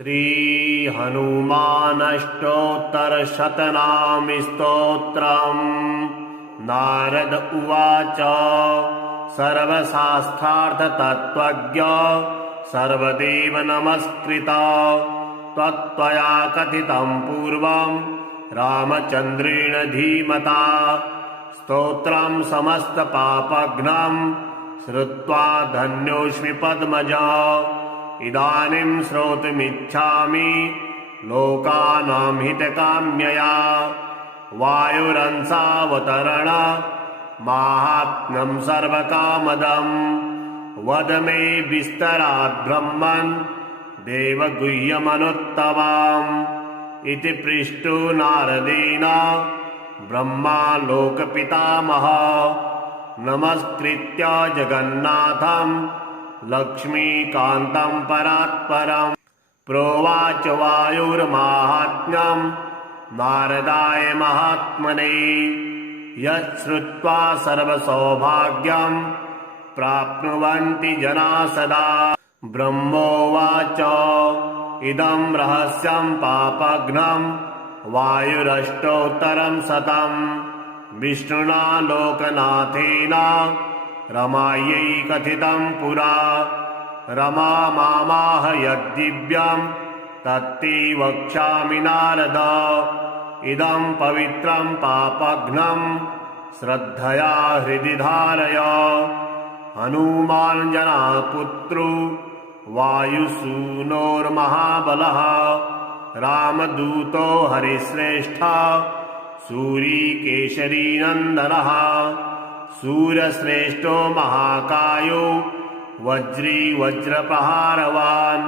श्री हनुमानष्टोत्तरशतनामि स्तोत्रम्। नारद उवाच सर्वशास्त्रार्थतत्त्वज्ञ सर्वदेव नमस्कृता त्वया कथितं पूर्वं रामचन्द्रेण धीमता स्तोत्रं समस्तपापघ्नं श्रुत्वा धन्योऽस्मि पद्मजा। इदानीं श्रोतुमिच्छामि लोकानां हितकाम्यया वायुरंसावतरण माहात्म्यं सर्वकामदम् वद मे विस्तरात् ब्रह्मन् देवगुह्यमनुत्तमाम् इति पृष्टो नारदेन ब्रह्मा लोकपितामहः नमस्कृत्य जगन्नाथं लक्ष्मीकान्तं परात्परम् प्रोवाच वायुर्माहात्म्यं नारदाय महात्मने यच्छ्रुत्वा सर्वसौभाग्यं प्राप्नुवन्ति जना सदा। ब्रह्मोवाच इदं रहस्यं पापघ्नं वायुरष्टोत्तरं शतं विष्णुना लोकनाथेन रमायै कथितं पुरा। रमा मामाह यद्दिव्यं तत्ते वक्ष्यामि नारद इदं पवित्रं पापघ्नं श्रद्धया हृदि धारय। हनुमान् जनापुत्रो वायुसूनोर्महाबलः रामदूतो हरिश्रेष्ठः सूरीकेशरीनन्दनः सूर्यश्रेष्ठो महाकायो वज्री वज्रप्रहारवान्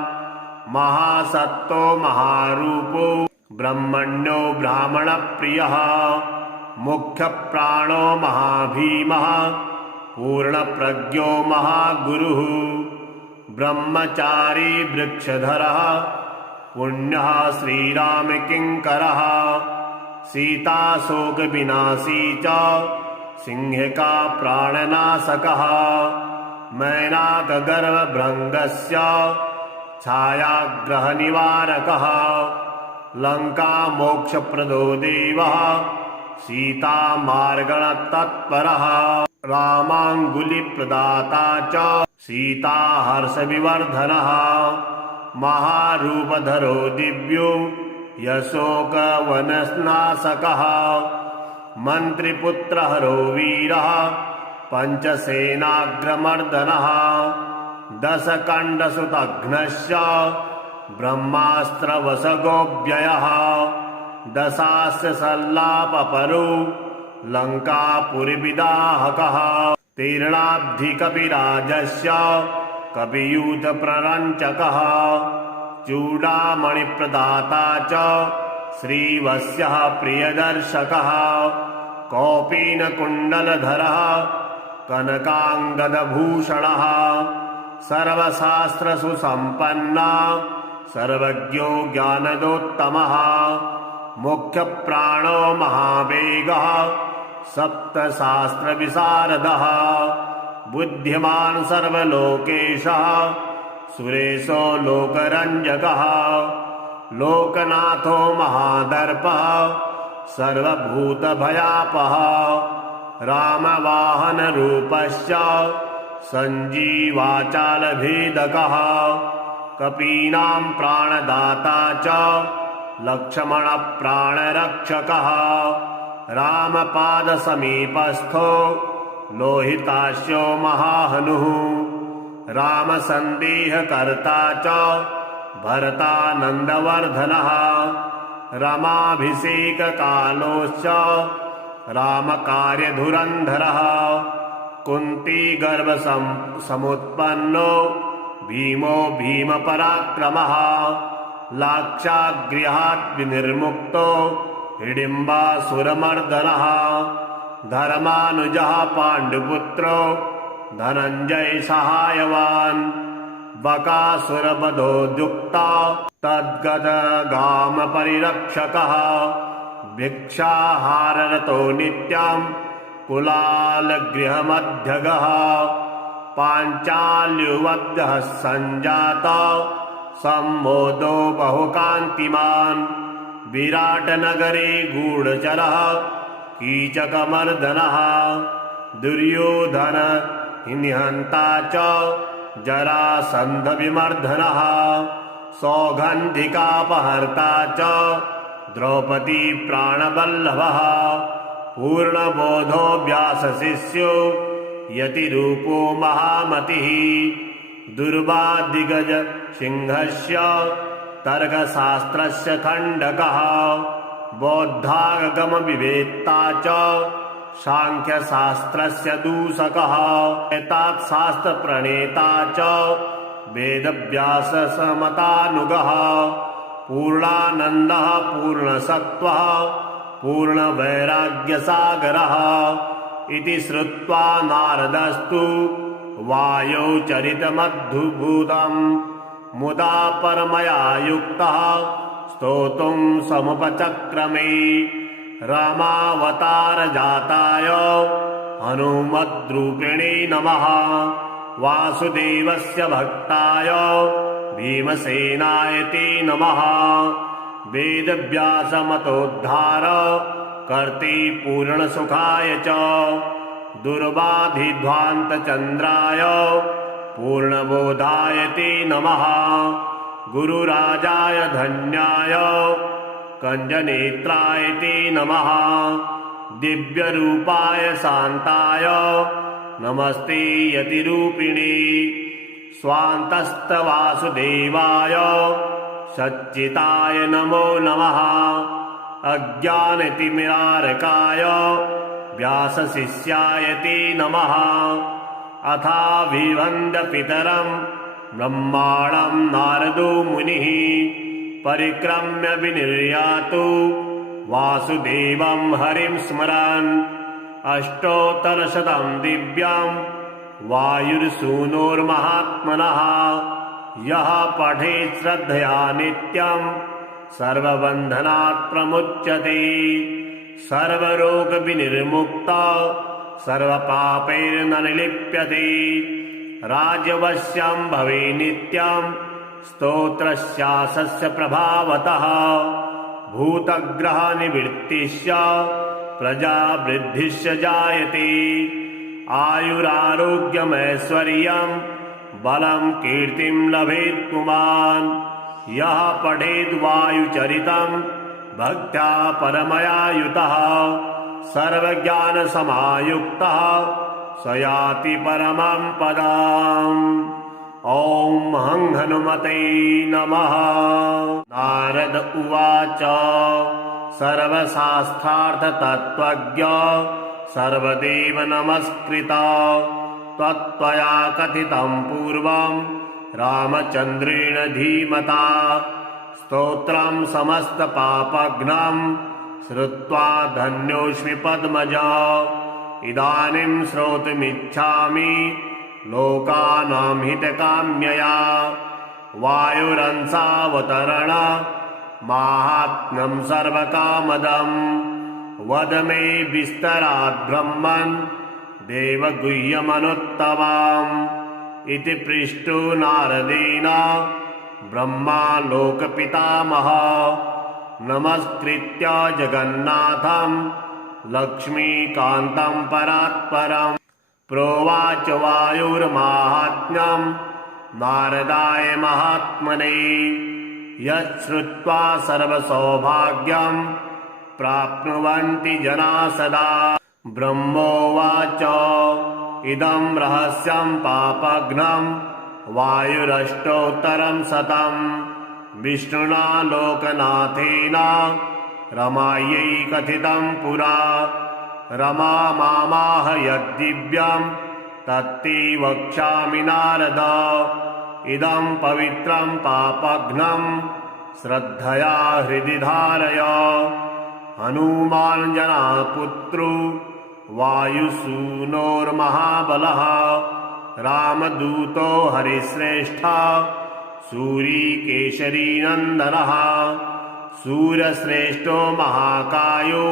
महासत्तो महारूपो ब्रह्मण्यो ब्राह्मणप्रियः मुख्यप्राणो महाभीमः पूर्णप्रज्ञो महागुरुः ब्रह्मचारी वृक्षधरः पुण्यः श्रीरामकिङ्करः सीताशोकविनाशी च सिंहिका प्राणनाशकः मैनाकगर्भभृङ्गस्य छायाग्रहनिवारकः लङ्कामोक्षप्रदो देवः सीतामार्गणतत्परः रामाङ्गुलिप्रदाता च सीताहर्षविवर्धनः महारूपधरो दिव्यो यशोकवननाशकः मन्त्रिपुत्रहरो वीरः पञ्चसेनाग्रमर्दनः दशकण्डसुतघ्नश्च ब्रह्मास्त्रवशगोऽव्ययः दशास्य सल्लापपरो लङ्कापुरीविदाहकः तीर्णाब्धिकपिराजस्य कपियूथप्ररञ्चकः चूडामणिप्रदाता च श्रीवत्सः प्रियदर्शकः कौपीनकुण्डलधरः कनकाङ्गदभूषणः सर्वशास्त्रसुसम्पन्ना सर्वज्ञो ज्ञानदोत्तमः मुख्यप्राणो महावेगः सप्तशास्त्रविशारदः बुद्धिमान् सर्वलोकेशः सुरेशो लोकरञ्जकः लोकनाथो महादर्पः सर्वभूतभयापः रामवाहनरूपश्च सञ्जीवाचालभेदकः कपीनां प्राणदाता च लक्ष्मणप्राणरक्षकः रामपादसमीपस्थो लोहितास्यो महाहनुः रामसन्देहकर्ता च भरतानन्दवर्धनः रमाभिषेककालोश्च रामकार्यधुरन्धरः कुन्तीगर्भसमुत्पन्नो भीमो भीमपराक्रमः लाक्षागृहात् विनिर्मुक्तो हिडिम्बासुरमर्दनः धर्मानुजः पाण्डुपुत्रो धनञ्जय सहायवान् बकासुरवधोद्युक्ता तद्गतगामपरिरक्षकः भिक्षाहाररतो नित्यं कुलालगृहमध्यगः पाञ्चाल्युवद्यः सञ्जाता सम्मोदो बहुकान्तिमान् विराटनगरे गूढचरः कीचकमर्दनः दुर्योधन निहन्ता च जरासन्धविमर्दनः सौगन्धिकापहर्ता च द्रौपदी प्राणवल्लभः पूर्णबोधो व्यासशिष्यो यतिरूपो महामतिः दुर्वादिगज सिंहस्य तर्कशास्त्रस्य खण्डकः बौद्धागमविवेत्ता च सांख्यशास्त्रस्य दूषकः एतात्शास्त्रप्रणेता च वेदव्याससमतानुगः पूर्णानन्दः पूर्णसत्त्वः पूर्णवैराग्यसागरः इति श्रुत्वा नारदस्तु वायौ चरितमद्भुतं मुदा परमया युक्तः स्तोतुं समुपचक्रमे रामावतारजाताय हनुमद्रूपिणे नमः वासुदेवस्य भक्ताय भीमसेनाय ते नमः वेदव्यासमतोद्धार कर्ते पूर्णसुखाय च दुर्वाधिध्वान्तचन्द्राय पूर्णबोधाय ते नमः गुरुराजाय धन्याय कञ्जनेत्राय ते नमः दिव्यरूपाय शान्ताय नमस्ते यतिरूपिणे स्वान्तस्तवासुदेवाय सच्चिताय नमो नमः अज्ञानतिमिरारकाय व्यासशिष्याय ते नमः अथाभिवन्द्यपितरं ब्रह्माणं नारदो मुनिः परिक्रम्य विनिर्यातु वासुदेवं हरिं स्मरन् अष्टोत्तरशतं दिव्यं वायुर्सूनोर्महात्मनः यः पठेत् श्रद्धया नित्यं सर्वबन्धनात् प्रमुच्यते सर्वरोगविनिर्मुक्ता सर्वपापैर्न निलिप्यते राजवश्यं भवे नित्यं स्तोत्रस्यास्य प्रभावतः भूतग्रहनिवृत्तिश्च प्रजावृद्धिश्च जायते आयुरारोग्यमैश्वर्यं बलं कीर्तिं लभेत् पुमान् यः पठेद् वायुचरितं भक्त्या परमया युतः सर्वज्ञानसमायुक्तः स याति परमं पदम्। ॐ हं हनुमते नमः। नारद उवाच सर्वशास्त्रार्थतत्त्वज्ञ सर्वदेव नमस्कृता त्वया कथितं पूर्वं रामचन्द्रेण धीमता स्तोत्रं समस्तपापघ्नं श्रुत्वा धन्योऽस्मि पद्मजा इदानीं श्रोतुमिच्छामि लोकानां हितकाम्यया वायुरंसावतरण माहात्म्यं सर्वकामदम् वद मे विस्तरात् ब्रह्मन् देवगुह्यमनुत्तमाम् इति पृष्टो नारदेन ब्रह्मा लोकपितामह नमस्कृत्य जगन्नाथं लक्ष्मीकान्तं परात्परम् प्रोवाच वायुर्माहात्म्यं नारदाय महात्मने यच्छ्रुत्वा सर्वसौभाग्यं प्राप्नुवन्ति जना सदा ब्रह्मोवाच इदं रहस्यं पापघ्नं वायुरष्टोत्तरं शतं विष्णुना लोकनाथेन रमायै कथितं पुरा रमा मामाह यद्दिव्यं तत्ते वक्ष्यामि नारद इदं पवित्रं पापघ्नं श्रद्धया हृदि धारय हनुमान् जनापुत्रो वायुसूनोर्महाबलः रामदूतो हरिश्रेष्ठः सूरीकेशरीनन्दनः सूर्यश्रेष्ठो महाकायो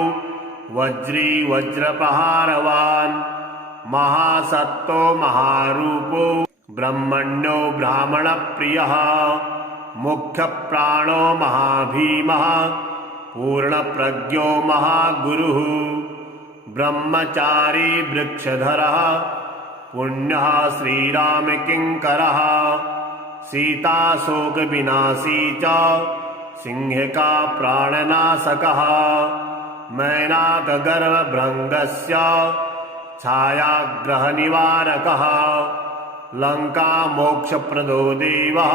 वज्री वज्रप्रहारवान् महासत्तो महारूपो ब्रह्मण्यो ब्राह्मणप्रियः मुख्यप्राणो महाभीमः पूर्णप्रज्ञो महागुरुः ब्रह्मचारी वृक्षधरः पुण्यः श्रीरामकिङ्करः सीताशोकविनाशी च सिंहिका प्राणनाशकः मैनाकगर्वभृङ्गस्य छायाग्रहनिवारकः लङ्कामोक्षप्रदो देवः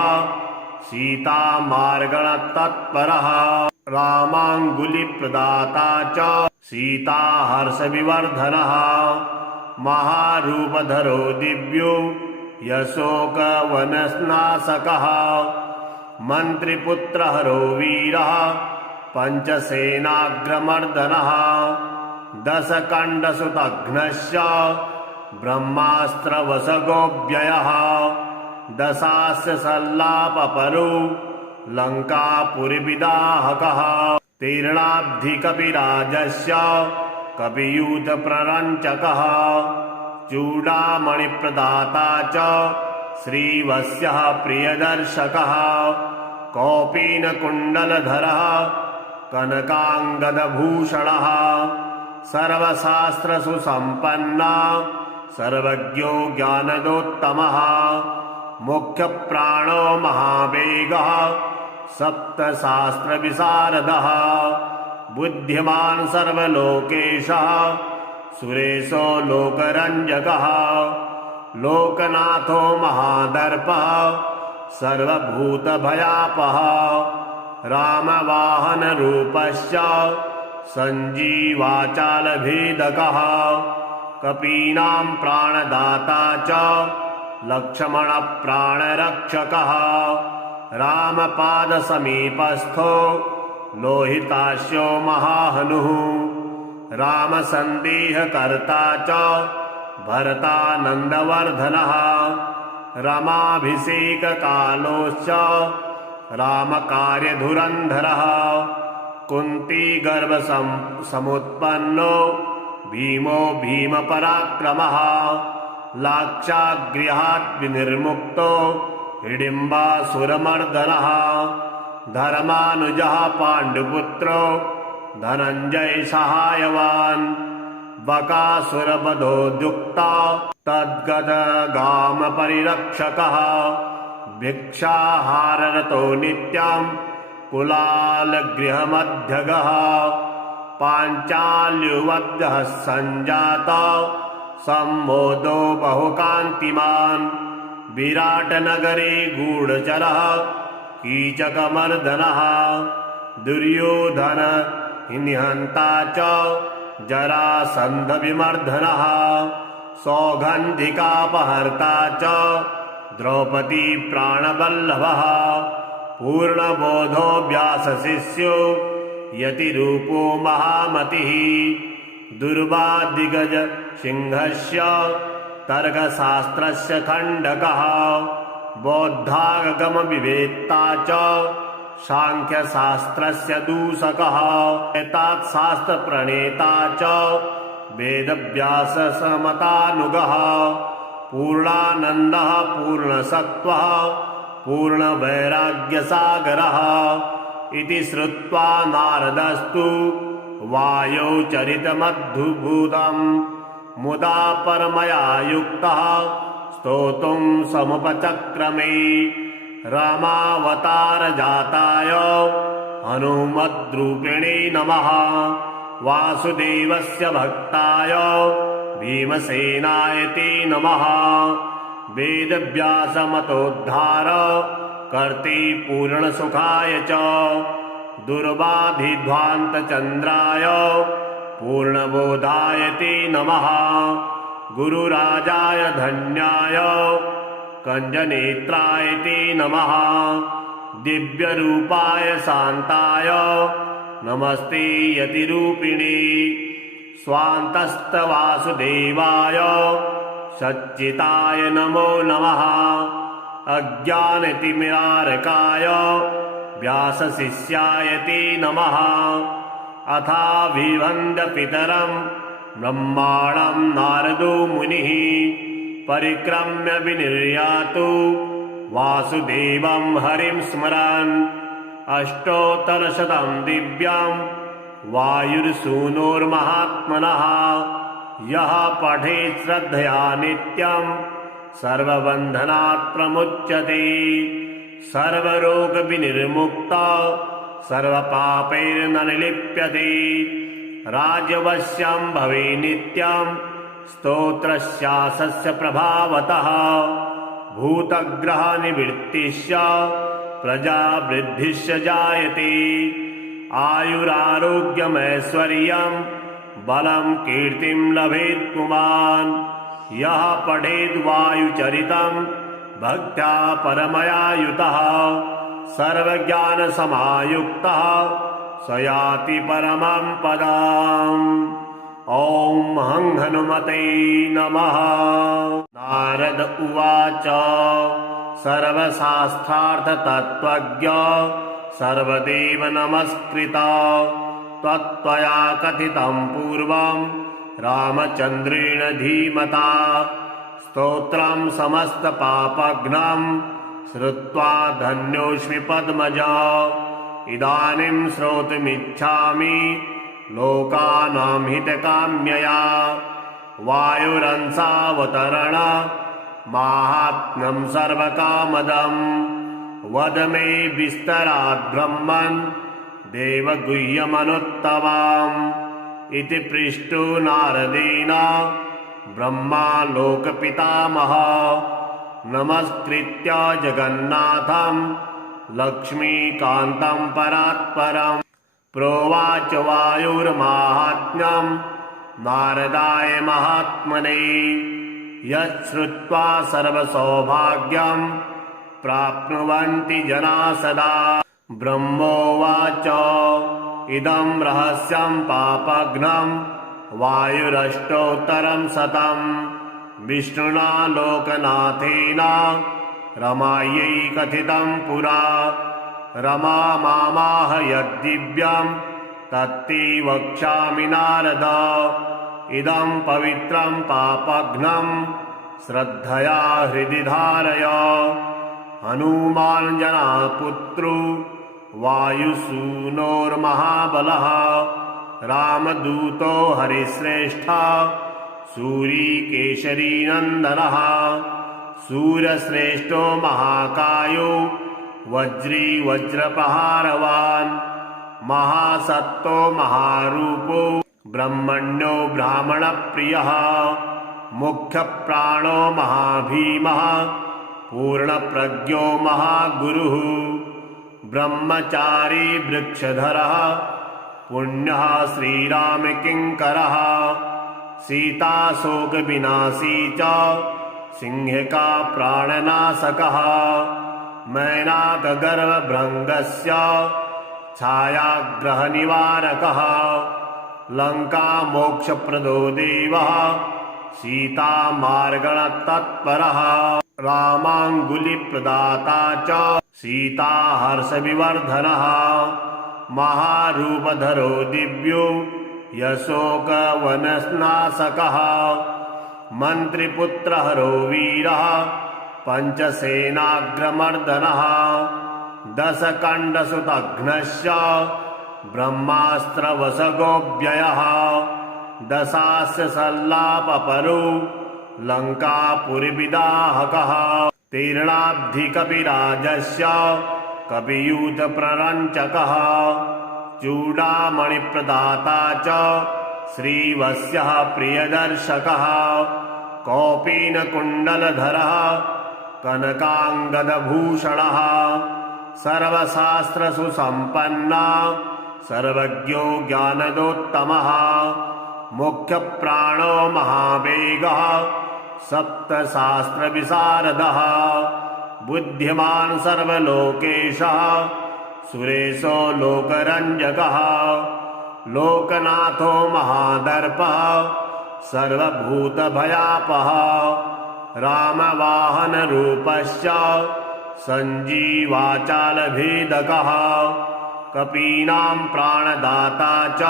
सीतामार्गणतत्परः रामाङ्गुलिप्रदाता च सीताहर्षविवर्धनः महारूपधरो दिव्यो यशोकवननाशकः मन्त्रिपुत्रहरो वीरः पञ्चसेनाग्रमर्दनः दशकण्डसुतघ्नश्च ब्रह्मास्त्रवशगोऽव्ययः दशास्य सल्लापपरो लङ्कापुरीविदाहकः तीर्णाब्धिकपिराजस्य कपियूथप्ररञ्चकः चूडामणिप्रदाता च श्रीवत्सः प्रियदर्शकः कौपीनकुण्डलधरः कनकाङ्गदभूषणः सर्वशास्त्रसुसम्पन्ना सर्वज्ञो ज्ञानदोत्तमः मुख्यप्राणो महावेगः सप्तशास्त्रविशारदः बुद्धिमान् सर्वलोकेशः सुरेशो लोकरञ्जकः लोकनाथो महादर्पः सर्वभूतभयापः रामवाहनरूपश्च सञ्जीवाचालभेदकः कपीनां प्राणदाता च लक्ष्मणप्राणरक्षकः रामपादसमीपस्थो लोहितास्यो महाहनुः रामसन्देहकर्ता च भरतानन्दवर्धनः रमाभिषेककालोश्च रामकार्यधुरन्धरः कुन्तीगर्भसमुत्पन्नो भीमो भीमपराक्रमः लाक्षागृहात् विनिर्मुक्तो हिडिम्बासुरमर्दनः धर्मानुजः पाण्डुपुत्रो धनञ्जय सहायवान् बकासुरवधोद्युक्ता तद्गतगामपरिरक्षकः भिक्षाहाररतो नित्यं कुलालगृहमध्यगः पाञ्चाल्युवद्यः सञ्जाता सम्मोदो बहुकान्तिमान् विराटनगरे गूढचरः कीचकमर्दनः दुर्योधन निहन्ता च जरासन्धविमर्दनः सौगन्धिकापहर्ता च द्रौपदी प्राणवल्लभः पूर्णबोधो व्यासशिष्यो यतिरूपो महामतिः दुर्वादिगज सिंहस्य तर्कशास्त्रस्य खण्डकः बौद्धागमविवेत्ता च सांख्यशास्त्रस्य दूषकः एतात्शास्त्रप्रणेता च वेदव्याससमतानुगः पूर्णानन्दः पूर्णसत्त्वः पूर्णवैराग्यसागरः इति श्रुत्वा नारदस्तु वायौ चरितमद्भुतं मुदा परमया युक्तः स्तोतुं समुपचक्रमे रामावतारजाताय हनुमद्रूपिणे नमः वासुदेवस्य भक्ताय भीमसेनाय ते नमः वेदव्यासमतोद्धार कर्ते पूर्णसुखाय च दुर्वाधिध्वान्तचन्द्राय पूर्णबोधाय ते नमः गुरुराजाय धन्याय कञ्जनेत्राय ते नमः दिव्यरूपाय शान्ताय नमस्ते यतिरूपिणे स्वान्तस्तवासुदेवाय सच्चिताय नमो नमः अज्ञानतिमिरारकाय व्यासशिष्याय ते नमः अथाभिवन्द्यपितरं ब्रह्माणं नारदो मुनिः परिक्रम्य विनिर्यातु वासुदेवं हरिं स्मरन् अष्टोत्तरशतं दिव्यं वायुर्सूनोर्महात्मनः यः पठेत् श्रद्धया नित्यं सर्वबन्धनात् प्रमुच्यते सर्वरोगविनिर्मुक्तः सर्वपापैर्न निलिप्यते राजवश्यं भवे नित्यं स्तोत्रस्यास्य प्रभावतः भूतग्रहनिवृत्तिश्च प्रजावृद्धिश्च जायते आयुरारोग्यमैश्वर्यं बलं कीर्तिं लभेत् पुमान् यः पठेद् वायुचरितं भक्त्या परमया युतः सर्वज्ञानसमायुक्तः स याति परमं पदम्। ॐ हं हनुमते नमः। नारद उवाच सर्वशास्त्रार्थतत्त्वज्ञ सर्वदेव नमस्कृता त्वया कथितं पूर्वं रामचन्द्रेण धीमता स्तोत्रं समस्तपापघ्नं श्रुत्वा धन्योऽस्मि पद्मजा इदानीं श्रोतुमिच्छामि लोकानां हितकाम्यया वायुरंसावतरण माहात्म्यं सर्वकामदं वद मे विस्तरात् ब्रह्मन् देवगुह्यमनुत्तमाम् इति पृष्टो नारदेन ब्रह्मा लोकपितामहः नमस्कृत्य जगन्नाथं लक्ष्मीकान्तं परात्परम् प्रोवाच वायुर्माहात्म्यं नारदाय महात्मने यच्छ्रुत्वा सर्वसौभाग्यं प्राप्नुवन्ति जना सदा ब्रह्मोवाच इदं रहस्यं पापघ्नं वायुरष्टोत्तरं शतं विष्णुना लोकनाथेन रमायै कथितं पुरा रमा मामाह यद्दिव्यं तत्ते वक्ष्यामि नारद इदं पवित्रं पापघ्नं श्रद्धया हृदि धारय हनुमान् जनापुत्रो वायुसूनोर्महाबलः रामदूतो हरिश्रेष्ठः सूरीकेशरीनन्दनः सूरश्रेष्ठो महाकायो वज्री वज्रप्रहारवान् महासत्तो महारूपो ब्रह्मण्यो ब्राह्मणप्रियः मुख्यप्राणो महाभीमः पूर्णप्रज्ञो महागुरुः ब्रह्मचारी वृक्षधरः पुण्यः श्रीरामकिङ्करः सीताशोकविनाशी च सिंहिका प्राणनाशकः मैनाकगर्वभृङ्गस्य छायाग्रहनिवारकः लङ्कामोक्षप्रदो देवः सीतामार्गणतत्परः रामाङ्गुलिप्रदाता च सीताहर्षविवर्धनः महारूपधरो दिव्यो यशोकवननाशकः मन्त्रिपुत्रहरो वीरः पञ्चसेनाग्रमर्दनः दशकण्डसुतघ्नश्च ब्रह्मास्त्रवशगोऽव्ययः दशास्य सल्लापपरो लङ्कापुरीविदाहकः तीर्णाब्धिकपिराजस्य कपियूथप्ररञ्चकः चूडामणिप्रदाता च श्रीवत्सः प्रियदर्शकः कौपीनकुण्डलधरः कनकाङ्गदभूषणः सर्वशास्त्रसुसम्पन्ना सर्वज्ञो ज्ञानदोत्तमः मुख्यप्राणो महावेगः सप्तशास्त्रविशारदः बुद्धिमान् सर्वलोकेशः सुरेशो लोकरञ्जकः लोकनाथो महादर्पः सर्वभूतभयापः रामवाहनरूपश्च सञ्जीवाचालभेदकः कपीनां प्राणदाता च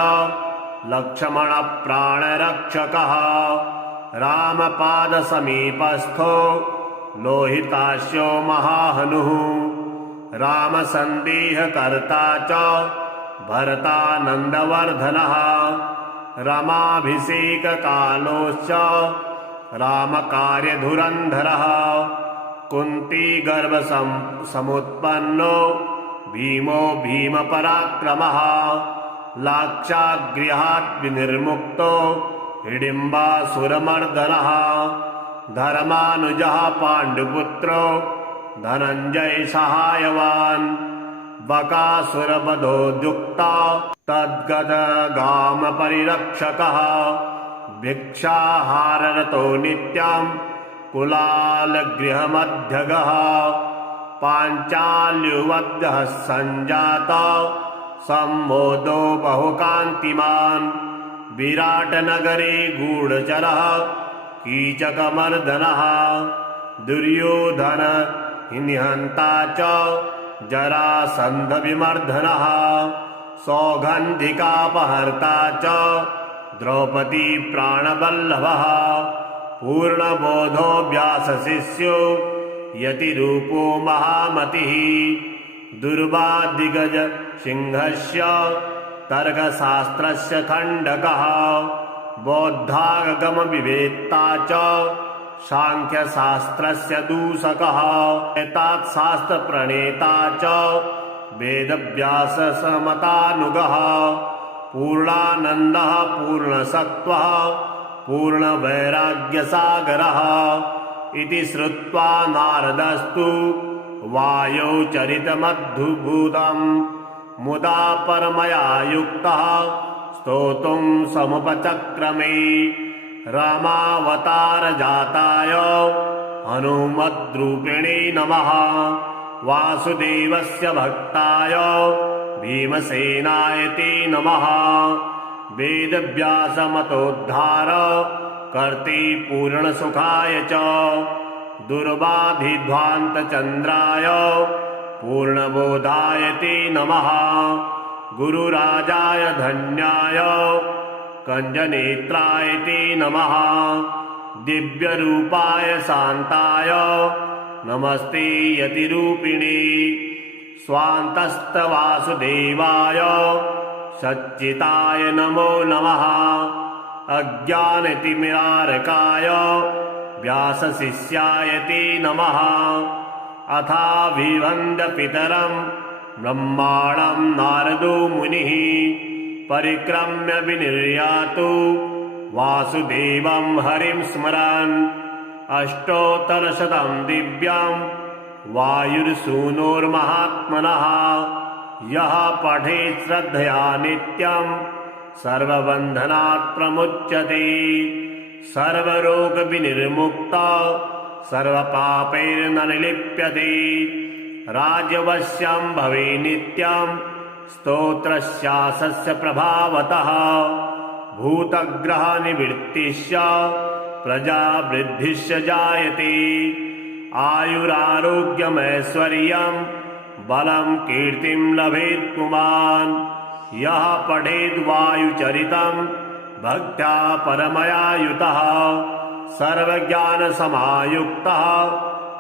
लक्ष्मणप्राणरक्षकः रामपादसमीपस्थो लोहितास्यो महाहनुः रामसन्देहकर्ता च भरतानन्दवर्धनः रमाभिषेककालोश्च रामकार्यधुरन्धरः कुन्तीगर्भसमुत्पन्नो भीमो भीमपराक्रमः लाक्षागृहात् विनिर्मुक्तो हिडिम्बासुरमर्दनः धर्मानुजः पाण्डुपुत्रो धनञ्जय सहायवान् बकासुरवधोद्युक्ता तद्गतगामपरिरक्षकः भिक्षाहाररतो नित्यं कुलालगृहमध्यगः पाञ्चाल्युवद्यः सञ्जाता सम्मोदो बहुकान्तिमान् विराटनगरे गूढचरः कीचकमर्दनः दुर्योधन निहन्ता च जरासन्धविमर्दनः सौगन्धिकापहर्ता च द्रौपदी प्राणवल्लभः पूर्णबोधो व्यासशिष्यो यतिरूपो महामतिः दुर्वादिगज सिंहस्य तर्कशास्त्रस्य खण्डकः बौद्धागमविवेत्ता च सांख्यशास्त्रस्य दूषकः एतात्शास्त्रप्रणेता च वेदव्याससमतानुगः पूर्णानन्दः पूर्णसत्त्वः पूर्णवैराग्यसागरः इति श्रुत्वा नारदस्तु वायौ चरितमद्भुतम् मुदा परमया युक्तः स्तोतुं समुपचक्रमे रामावतारजाताय हनुमद्रूपिणे नमः वासुदेवस्य भक्ताय भीमसेनाय ते नमः वेदव्यासमतोद्धार कर्ते पूर्णसुखाय च दुर्वाधिध्वान्तचन्द्राय पूर्णबोधाय ते नमः गुरुराजाय धन्याय कञ्जनेत्राय ते नमः दिव्यरूपाय शान्ताय नमस्ते यतिरूपिणे स्वान्तस्तवासुदेवाय सच्चिताय नमो नमः अज्ञानतिमिरारकाय व्यासशिष्याय ते नमः अथाभिवन्द्यपितरं ब्रह्माणं नारदो मुनिः परिक्रम्य विनिर्यातु वासुदेवं हरिं स्मरन् अष्टोत्तरशतं दिव्यं वायुर्सूनोर्महात्मनः यः पठेत् श्रद्धया नित्यं सर्वबन्धनात् प्रमुच्यते सर्वरोगविनिर्मुक्ता सर्वपापैर्न निलिप्यते राजवश्यं भवे नित्यं स्तोत्रस्यासस्य प्रभावतः भूतग्रहनिवृत्तिश्च प्रजावृद्धिश्च जायते आयुरारोग्यमैश्वर्यं बलं कीर्तिं लभेत् पुमान् यः पठेद् वायुचरितं भक्त्या परमया युतः सर्वज्ञानसमायुक्तः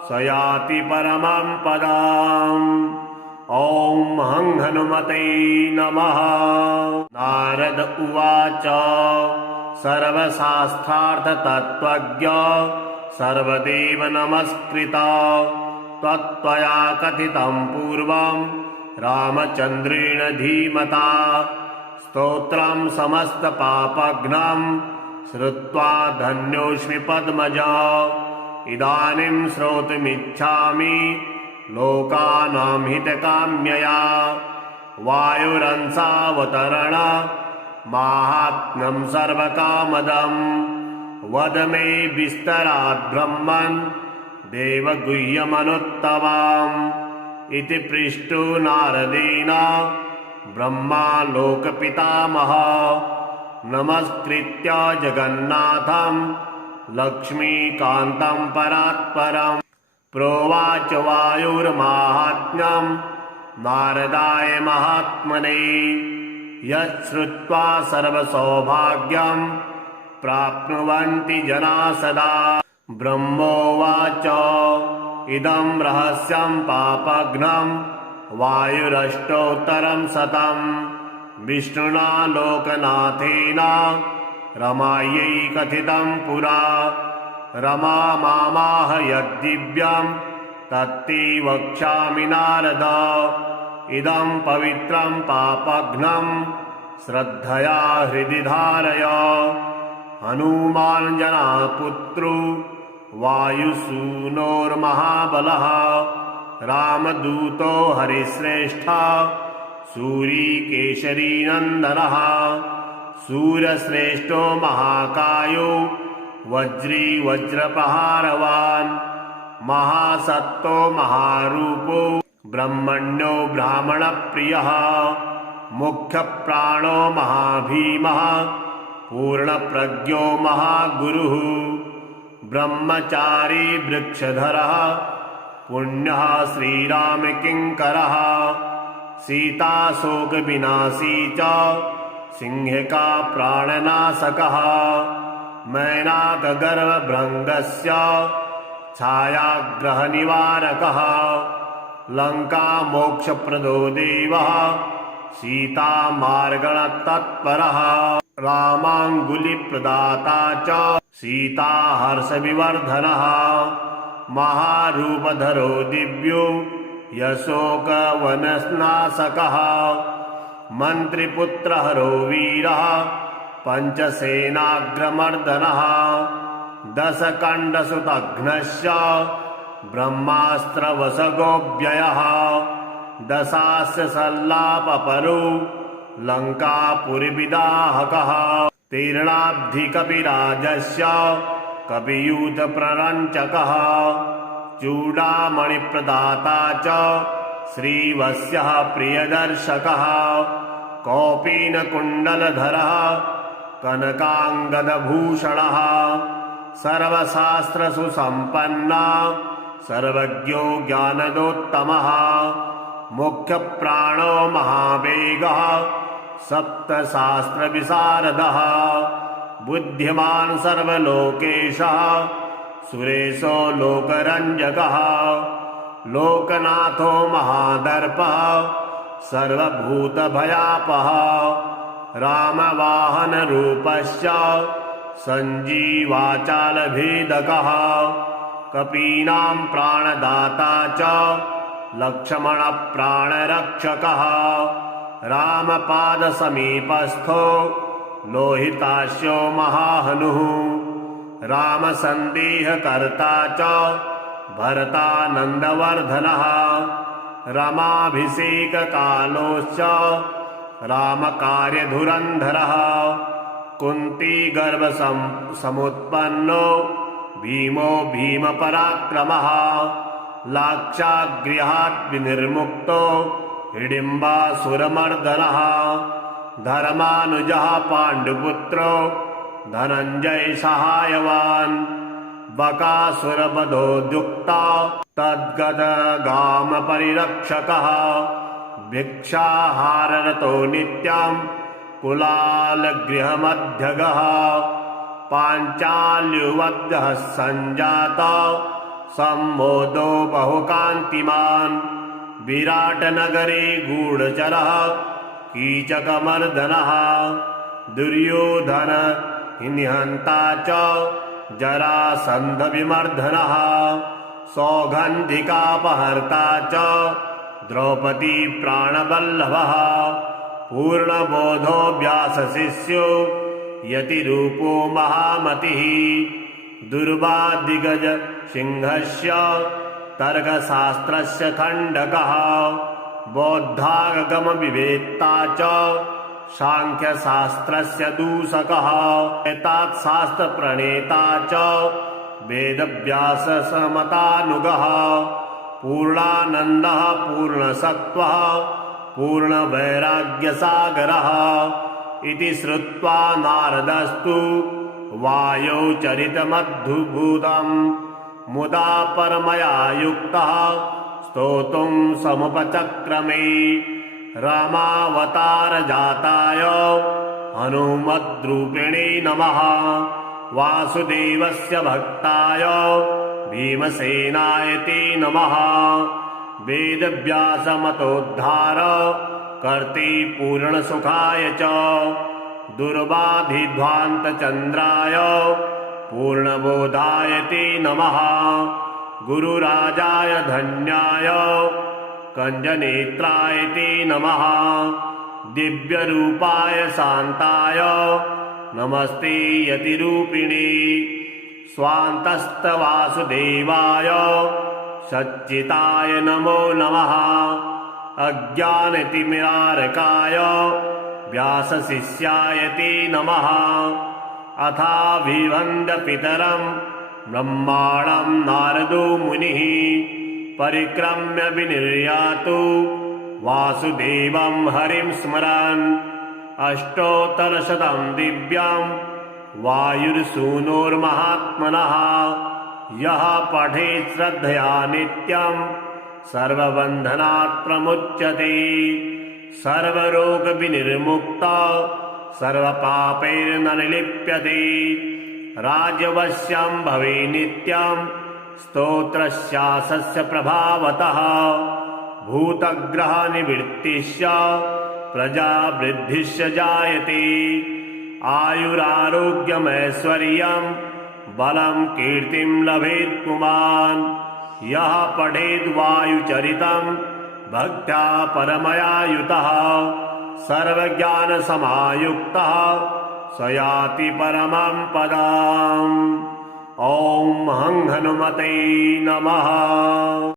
स याति परमं पदम् ॐ हं हनुमते नमः। नारद उवाच सर्वशास्त्रार्थतत्त्वज्ञ सर्वदेव नमस्कृता त्वया कथितं पूर्वं रामचन्द्रेण धीमता स्तोत्रं समस्तपापघ्नं श्रुत्वा धन्योऽस्मि पद्मजा इदानीं श्रोतुमिच्छामि लोकानां हितकाम्यया वायुरंसावतरण माहात्म्यं सर्वकामदम् वद मे विस्तरात् ब्रह्मन् देवगुह्यमनुत्तमाम् इति पृष्टो नारदेन ब्रह्मा लोकपितामहः नमस्कृत्य जगन्नाथं लक्ष्मीकान्तं परात्परम् प्रोवाच वायुर्माहात्म्यं नारदाय महात्मने यच्छ्रुत्वा सर्वसौभाग्यं प्राप्नुवन्ति जना सदा ब्रह्मोवाच इदं रहस्यं पापघ्नं वायुरष्टोत्तरं शतं विष्णुना लोकनाथेन रमायै कथितं पुरा रमा मामाह यद्दिव्यं तत्ते वक्ष्यामि नारद इदं पवित्रं पापघ्नं श्रद्धया हृदि धारय हनुमानजनापुत्रो वायुसूनोर्महाबलः रामदूतो हरिश्रेष्ठः सूरीकेशरीनन्दनः सूर्यश्रेष्ठो महाकायो वज्री वज्रप्रहारवान् महासत्तो महारूपो ब्रह्मण्यो ब्राह्मणप्रियः मुख्यप्राणो महाभीमः पूर्णप्रज्ञो महागुरुः ब्रह्मचारी वृक्षधरः पुण्यः श्रीरामकिङ्करः सीताशोकविनाशी च सिंहिका प्राणनाशकः मैनाकगर्वभृङ्गस्य छायाग्रहनिवारकः लङ्कामोक्षप्रदो देवः सीतामार्गणतत्परः रामाङ्गुलिप्रदाता च सीताहर्षविवर्धनः महारूपधरो दिव्यो यशोकवननाशकः मन्त्रिपुत्रहरो वीरः पञ्चसेनाग्रमर्दनः दशकण्डसुतघ्नश्च ब्रह्मास्त्रवशगोऽव्ययः दशास्य सल्लापपरो लङ्कापुरीविदाहकः तीर्णाब्धिकपिराजस्य कपियूथप्ररञ्चकः चूडामणिप्रदाता च श्रीवत्सः प्रियदर्शकः कौपीनकुण्डलधरः कनकाङ्गदभूषणः सर्वशास्त्रसुसम्पन्ना सर्वज्ञो ज्ञानदोत्तमः मुख्यप्राणो महावेगः सप्तशास्त्रविशारदः बुद्धिमान् सर्वलोकेशः सुरेशो लोकरञ्जकः लोकनाथो महादर्पः सर्वभूतभयापः रामवाहनरूपश्च सञ्जीवाचालभेदकः कपीनां प्राणदाता च लक्ष्मणप्राणरक्षकः रामपादसमीपस्थो लोहितास्यो महाहनुः रामसन्देहकर्ता च भरतानन्दवर्धनः रमाभिषेककालोश्च रामकार्यधुरन्धरः कुन्तीगर्भसमुत्पन्नो भीमो भीमपराक्रमः लाक्षागृहात् विनिर्मुक्तो हिडिम्बासुरमर्दनः धर्मानुजः पाण्डुपुत्रो धनञ्जय सहायवान् बकासुरवधोद्युक्ता तद्गतगामपरिरक्षकः भिक्षाहाररतो नित्यं कुलालगृहमध्यगः पाञ्चाल्युवद्यः सञ्जाता सम्मोदो बहुकान्तिमान् विराटनगरे गूढचरः कीचकमर्दनः दुर्योधन निहन्ता च जरासन्धविमर्दनः सौगन्धिकापहर्ता च द्रौपदी प्राणवल्लभः पूर्णबोधो व्यासशिष्यो यतिरूपो महामतिः दुर्वादिगज सिंहस्य तर्कशास्त्रस्य खण्डकः बौद्धागमविवेत्ता च सांख्यशास्त्रस्य दूषकः एतात्शास्त्रप्रणेता च वेदव्याससमतानुगः पूर्णानन्दः पूर्णसत्त्वः पूर्णवैराग्यसागरः इति श्रुत्वा नारदस्तु वायौ चरितमद्भुतं मुदा परमया युक्तः स्तोतुं समुपचक्रमे रामावतारजाताय हनुमद्रूपिणे नमः वासुदेवस्य भक्ताय भीमसेनाय ते नमः। वेदव्यासमतोद्धार कर्ते पूर्णसुखाय च दुर्बाधिध्वान्तचन्द्राय पूर्णबोधाय ते नमः। गुरुराजाय धन्याय कञ्जनेत्राय ते नमः। दिव्यरूपाय शान्ताय नमस्ते यतिरूपिणे। स्वान्तस्तवासुदेवाय सच्चिताय नमो नमः। अज्ञानतिमिरारकाय व्यासशिष्याय ते नमः। अथाभिवन्द्यपितरं ब्रह्माणं नारदो मुनिः परिक्रम्य विनिर्यातु वासुदेवं हरिं स्मरन्। अष्टोत्तरशतं दिव्यं वायुर्सूनोर्महात्मनः यः पठेत् श्रद्धया नित्यं सर्वबन्धनात् प्रमुच्यते। सर्वरोगविनिर्मुक्तः सर्वपापैर्न निलिप्यते। राजवश्यं भवे नित्यं स्तोत्रस्यास्य प्रभावतः। भूतग्रहनिवृत्तिश्च प्रजावृद्धिश्च जायते। आयुरारोग्यमैश्वर्यं बलं कीर्तिं लभेत् पुमान्। यः पठेद् वायुचरितं भक्त्या परमया युतः सर्वज्ञानसमायुक्तः स याति परमं पदम्। ॐ हं हनुमते नमः।